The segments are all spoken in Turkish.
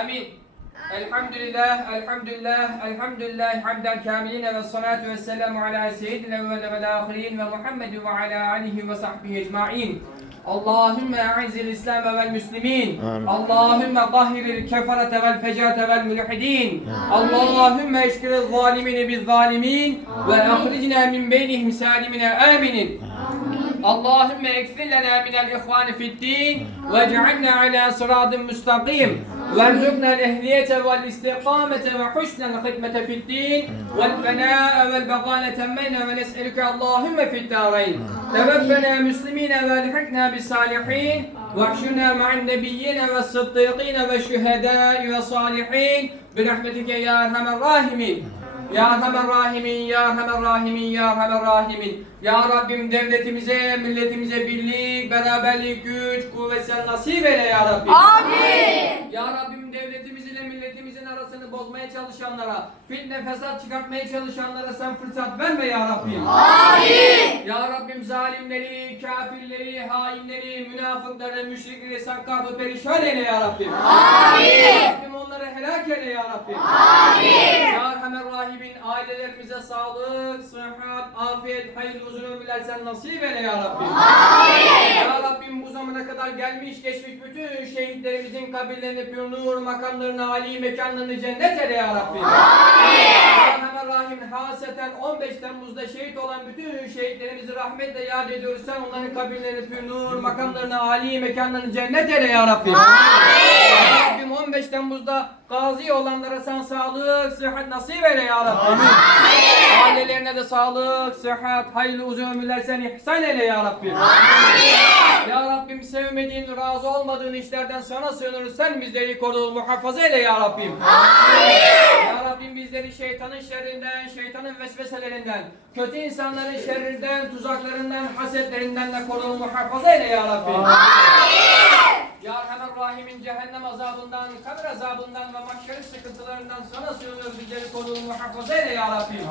Amin. Elhamdülillah, elhamdülillah, elhamdülillah, hamden kamiline ve salatu ve selamu ala seyyidine evvel ve ahirin ve Muhammed ve ala alihi ve sahbihi ecma'in. Allahümme e'izzil İslam vel müslimin. Allahümme dahiril keferete vel fecate vel mülhidin. Allahümme eşkiril zalimini biz zalimin ve ahricna min beynihim salimine aminin. اللهم اغفر لنا من الإخوان في الدين واجعلنا على صراط مستقيم وارزقنا الأهلية والاستقامة وحسن الخدمة في الدين والفناء والبقاء تمينا ونسألك اللهم في الدارين. توفنا مسلمين والحقنا بالصالحين واحشرنا مع النبيين والصديقين والشهداء والصالحين برحمتك يا أرحم الراحمين. Ya Erhamer Rahimin, Ya Erhamer Rahimin, Ya Erhamer Rahimin. Ya Rabbim devletimize, milletimize birlik, beraberlik, güç, kuvvet sen nasip eyle Ya Rabbim. Amin. Ya Rabbim devletimiz ile milletimizin arasını bozmaya çalışanlara, fitne fesat çıkartmaya çalışanlara sen fırsat verme Ya Rabbim. Amin. Ya Rabbim zalimleri, kafirleri, hainleri, münafıkları, müşrikleri sen kahve perişan eyle Ya Rabbim. Amin. Ya Rabbim onları helak eyle Ya Rabbim. Amin. Erhamer Rahimin ailelerimize sağlık, sıhhat, afiyet, hayırlı uzun ömürler sen nasip eyle Ya Rabbim. Amin. Ya Rabbim bu zamana kadar gelmiş geçmiş bütün şehitlerimizin kabirlerini pür nur, makamlarını, âli mekanlarını cennet eyle Ya Rabbim. Ya Erhamer Rahim haseten 15 Temmuz'da şehit olan bütün şehitlerimizi rahmetle yad ediyoruz. Sen onların kabirlerini pür nur, makamlarını, âli mekanlarını cennet eyle Ya Rabbim. Ya Rabbim 15 Temmuz'da gazi olanlara sen sağlık, sıhhat nasip eyle Ya Rabbim. Ailelerine de sağlık, sıhhat, hayırlı uzun ömürler sen ihsan eyle Ya Rabbim. Ya Rabbim sevmediğin, razı olmadığın işlerden sana sığınırız. Sen bizleri koru, muhafaza eyle Ya Rabbim. Ya Rabbim bizleri şeytanın şerrinden, şeytanın vesveselerinden, kötü insanların şerrinden, tuzaklarından, hasetlerinden de koru, muhafaza eyle Ya Rabbim. Ya Erhamer Rahim'in cehennem azabından, kabir azabından ve mahşerin sıkıntılarından sana sığınıyoruz bizleri koru, muhafaza eyle Ya Rabbim.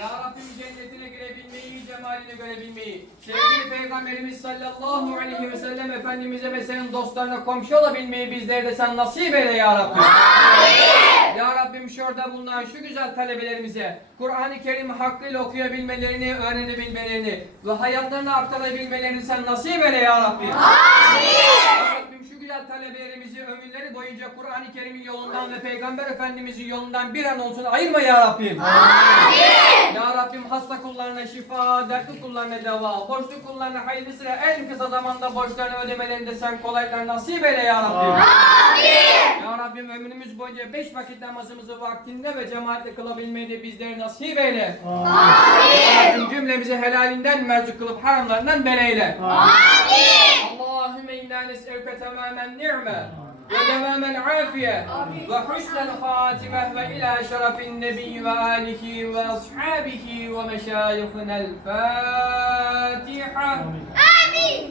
Ya Rabbim cennetine girebilmeyi, cemalini görebilmeyi, sevgili Peygamberimiz sallallahu aleyhi ve sellem Efendimiz'e ve senin dostlarına komşu olabilmeyi bizlere de sen nasip eyle Ya Rabbim. Ya Şurada bulunan şu güzel talebelerimize Kur'an-ı Kerim hakkıyla okuyabilmelerini, öğrenebilmelerini ve hayatlarına aktarabilmelerini sen nasip eyle Ya Rabbim. Ya Güzel talebelerimizi ömürleri boyunca Kur'an-ı Kerim'in yolundan ve Peygamber Efendimizin yolundan bir an olsun ayırma Ya Rabbim. Ya Rabbim hasta kullarına şifa, dertli kullarına deva, borçlu kullarına hayırlı sıra en kısa zamanda borçlarını ödemelerini de sen kolaylıkla nasip eyle Ya Rabbim. Ya Rabbim ömrümüz boyunca beş vakit namazımızı vaktinde ve cemaatle kılabilmeyi de bizlere nasip eyle. Ya Rabbim cümlemizi helalinden merzuk kılıp haramlarından beleyle. Allahümme تمام النعمة وتمام العافية وحسن الخاتمة وإلى شرف النبي وآله وأصحابه ومشايخنا الفاتحة. آمين.